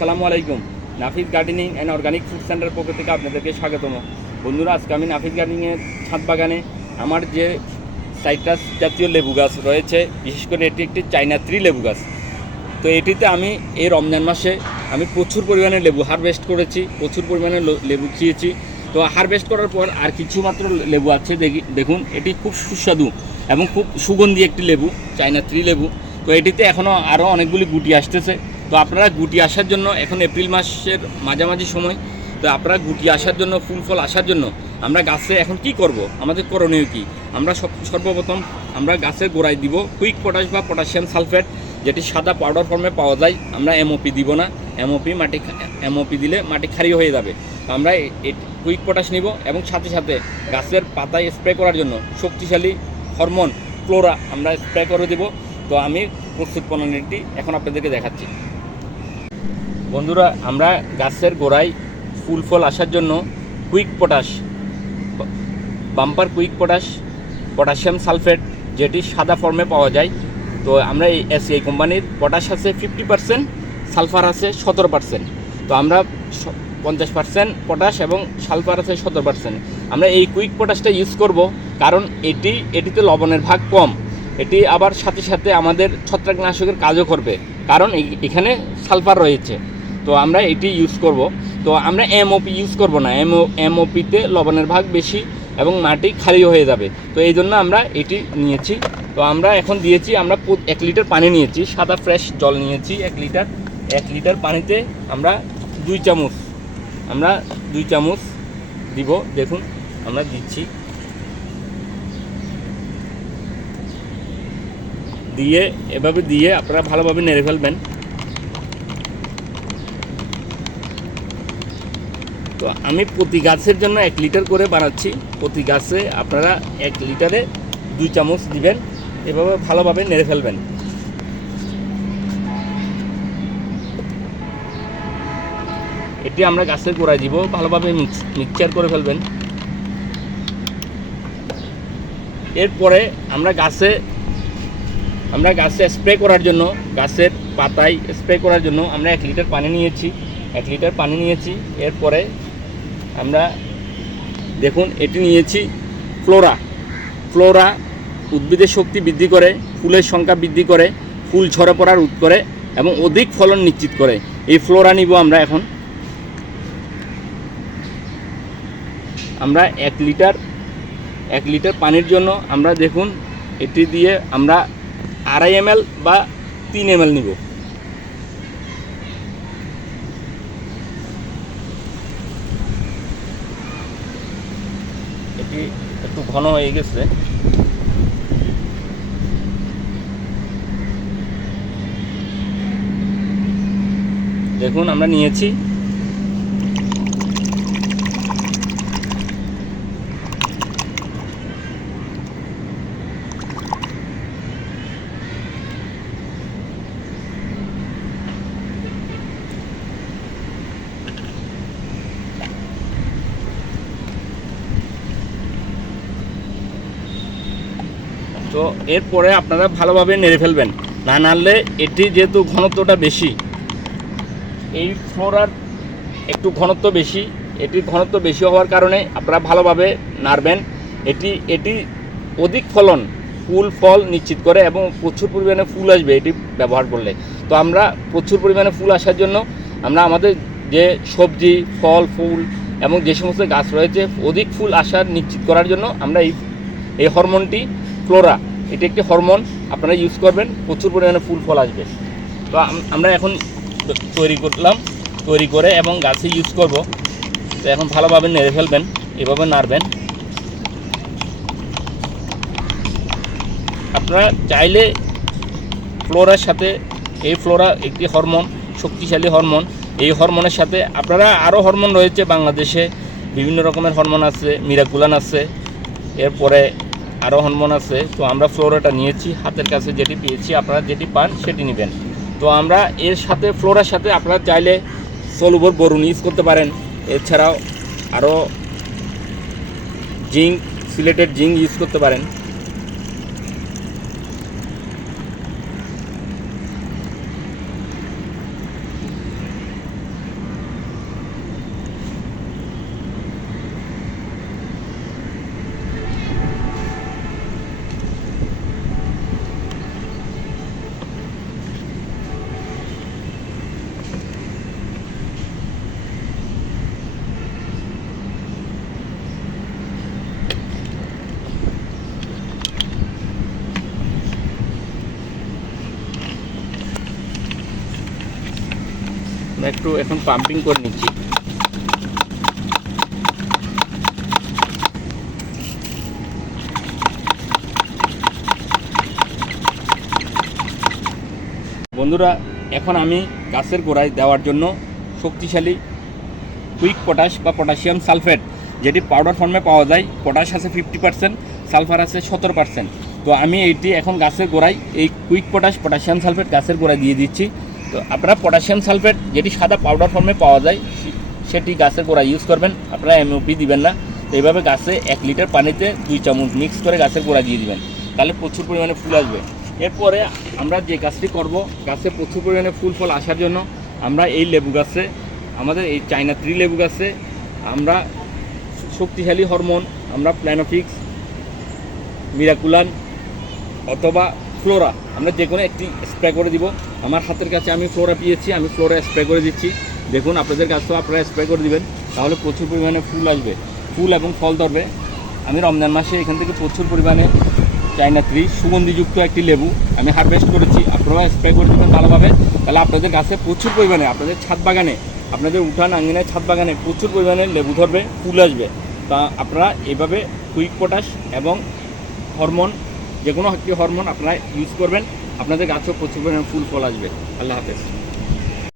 আসসালামু আলাইকুম। Nafis gardening and organic food center পক্ষ থেকে আপনাদেরকে স্বাগতম। বন্ধুরা, আজকে আমি নাফিস গার্ডেনিংয়ের ছাদ বাগানে আমার যে সাইট্রাস জাতীয় লেবু গাছ রয়েছে, বিশেষ করে এটি একটি চাইনা থ্রি লেবু গাছ। তো এটিতে আমি এই রমজান মাসে আমি প্রচুর পরিমাণে লেবু হারভেস্ট করেছি, প্রচুর পরিমাণে লেবু খেয়েছি। তো হারভেস্ট করার পর আর কিছু মাত্র লেবু আছে, দেখি দেখুন, এটি খুব সুস্বাদু এবং খুব সুগন্ধি একটি লেবু চাইনা থ্রি লেবু। তো এটিতে এখনও আরও অনেকগুলি গুটি আসতেছে। তো আপনারা গুটি আসার জন্য, এখন এপ্রিল মাসের মাঝামাঝি সময়, তো আপনারা গুটি আসার জন্য, ফুল ফল আসার জন্য, আমরা গাছে এখন কি করব? আমাদের করণীয় কি? আমরা সব, সর্বপ্রথম আমরা গাছের গোড়ায় দিব কুইক পটাশ বা পটাশিয়াম সালফেট, যেটি সাদা পাউডার ফর্মে পাওয়া যায়। আমরা এমওপি দিব না। এমওপি মাটি এমওপি দিলে মাটি খারিয়ে হয়ে যাবে। আমরা কুইক পটাশ নিব এবং সাথে সাথে গাছের পাতায় স্প্রে করার জন্য শক্তিশালী হরমোন ক্লোরা আমরা স্প্রে করে দেব। তো আমি প্রস্তুত প্রণালীটি এখন আপনাদেরকে দেখাচ্ছি। বন্ধুরা, আমরা গাছের গোড়ায় ফুল ফল আসার জন্য quick potash, bumper quick potash, potassium sulphate, যেটি সাদা ফর্মে পাওয়া যায়। তো আমরা এই এসিআই কোম্পানির পটাশ আছে ফিফটি পার্সেন্ট সালফার আছে সতেরো পার্সেন্ট তো আমরা পঞ্চাশ পার্সেন্ট পটাশ এবং সালফার আছে সতেরো পার্সেন্ট আমরা এই কুইক পটাশটা ইউজ করব কারণ এটি, এটিতে লবণের ভাগ কম। এটি আবার সাথে সাথে আমাদের ছত্রাকনাশকের কাজও করবে, কারণ এই- এখানে সালফার রয়েছে। তো আমরা এটি ইউজ করব। তো আমরা এমওপি ইউজ করব না। এমও এমওপিতে লবণের ভাগ বেশি এবং মাটি খালি হয়ে যাবে। তো এই জন্য আমরা এটি নিয়েছি। তো আমরা এখন দিয়েছি, আমরা এক লিটার পানি নিয়েছি, সাদা ফ্রেশ জল নিয়েছি, এক লিটার এক লিটার পানিতে আমরা দুই চামচ, আমরা দুই চামচ দিব। দেখুন, আমরা দিচ্ছি। দিয়ে এভাবে দিয়ে আপনারা ভালোভাবে নেড়ে ফেলবেন। তো আমি প্রতি গাছের জন্য এক লিটার করে বানাচ্ছি। প্রতি গাছে আপনারা এক লিটারে দুই চামচ দিবেন। এভাবে ভালোভাবে নেড়ে ফেলবেন। এটি আমরা গাছের গোড়ায় দিব, ভালোভাবে মিক্স, মিক্সচার করে ফেলবেন। এরপরে আমরা গাছে আমরা গাছে স্প্রে করার জন্য, গাছের পাতায় স্প্রে করার জন্য আমরা এক লিটার পানি নিয়েছি। এক লিটার পানি নিয়েছি। এরপরে আমরা দেখুন, এটি নিয়েছি ফ্লোরা। ফ্লোরা উদ্ভিদের শক্তি বৃদ্ধি করে, ফুলের সংখ্যা বৃদ্ধি করে, ফুল ঝরে পড়া রোধ করে এবং অধিক ফলন নিশ্চিত করে। এই ফ্লোরা নিব আমরা এখন। আমরা এক লিটার এক লিটার পানির জন্য আমরা দেখুন, এটি দিয়ে আমরা আড়াই এম বা তিন এম নিব। এটি একটু ঘন হয়ে গেছে। দেখুন আমরা নিয়েছি। তো এরপরে আপনারা ভালোভাবে নেড়ে ফেলবেন। না নাড়লে এটি যেহেতু ঘনত্বটা বেশি, এই ফ্লোরার একটু ঘনত্ব বেশি এটির ঘনত্ব বেশি হওয়ার কারণে আপনারা ভালোভাবে নাড়বেন। এটি এটি অধিক ফলন, ফুল ফল নিশ্চিত করে এবং প্রচুর পরিমাণে ফুল আসবে এটি ব্যবহার করলে। তো আমরা প্রচুর পরিমাণে ফুল আসার জন্য আমরা আমাদের যে সবজি, ফল, ফুল এবং যে সমস্ত গাছ রয়েছে, অধিক ফুল আসার নিশ্চিত করার জন্য আমরা এই এই হরমোনটি ফ্লোরা এটি একটি হরমোন আপনারা ইউজ করবেন, প্রচুর পরিমাণে ফুল ফল আসবে। তো আমরা এখন তৈরি করলাম, তৈরি করে এবং গাছে ইউজ করব। তো এখন ভালোভাবে নেড়ে ফেলবেন, এভাবে নাড়বেন। আপনারা চাইলে ফ্লোরার সাথে, এই ফ্লোরা একটি হরমোন শক্তিশালী হরমোন এই হরমোনের সাথে আপনারা আরও হরমোন রয়েছে বাংলাদেশে, বিভিন্ন রকমের হরমোন আছে মিরাকুলান আছে, এরপরে আরও মন আছে। তো আমরা ফ্লোরাটা নিয়েছি, হাতের কাছে যেটি পেয়েছি, আপনারা যেটি পান সেটি নেবেন। তো আমরা এর সাথে ফ্লোরার সাথে আপনারা চাইলে সলুবর বরুণ ইউজ করতে পারেন। এছাড়াও আরও জিঙ্ক সিলেটেড জিঙ্ক ইউজ করতে পারেন। একটু এখন পাম্পিং করে নিচ্ছি। বন্ধুরা, এখন আমি গাছের গোড়ায় দেওয়ার জন্য শক্তিশালী কুইক পটাশ বা পটাশিয়াম সালফেট, যেটি পাউডার ফর্মে পাওয়া যায়। পটাশ আছে ফিফটি পার্সেন্ট সালফার আছে সতেরো পার্সেন্ট তো আমি এইটি এখন গাছের গোড়ায় এই কুইক পটাশ, পটাশিয়াম সালফেট গাছের গোড়ায় দিয়ে দিচ্ছি। তো আপনারা পটাশিয়াম সালফেট যেটি সাদা পাউডার ফর্মে পাওয়া যায়, সেটি গাছের গোড়ায় ইউজ করবেন। আপনারা এমওপি দিবেন না। এইভাবে গাছে এক লিটার পানিতে দুই চামচ মিক্স করে গাছের গোড়া দিয়ে দিবেন। তাহলে প্রচুর পরিমাণে ফুল আসবে। এরপরে আমরা যে গাছটি করব, গাছে প্রচুর পরিমাণে ফুল ফল আসার জন্য আমরা এই লেবু গাছে, আমাদের এই চাইনা থ্রি লেবু গাছে আমরা শক্তিশালী হরমোন আমরা প্ল্যানোফিক্স মিরাকুলান অথবা ফ্লোরা। আমরা যে কোনো একটি স্প্রে করে দিব। আমার হাতের কাছে আমি ফ্লোরা পেয়েছি, আমি ফ্লোরা স্প্রে করে দিচ্ছি। দেখুন, আপনাদের কাছেও আপনারা স্প্রে করে দিবেন। তাহলে প্রচুর পরিমাণে ফুল আসবে। ফুল এবং ফল ধরবে। আমি রমজান মাসে এখান থেকে প্রচুর পরিমাণে চাইনা থ্রি সুগন্ধিযুক্ত একটি লেবু আমি হারভেস্ট করেছি। আপনারা স্প্রে করে দেবেন ভালোভাবে। তাহলে আপনাদের গাছে প্রচুর পরিমাণে, আপনাদের ছাদ বাগানে, আপনাদের উঠান আঙ্গিনায় ছাদ বাগানে প্রচুর পরিমাণে লেবু ধরবে, ফুল আসবে। তা আপনারা এভাবে কুইক পটাশ এবং হরমোন যে কোনো একটি হরমোন আপনারা ইউজ করবেন, আপনাদের গাছও প্রচুর ফুল ফল আসবে। আল্লাহ হাফেজ।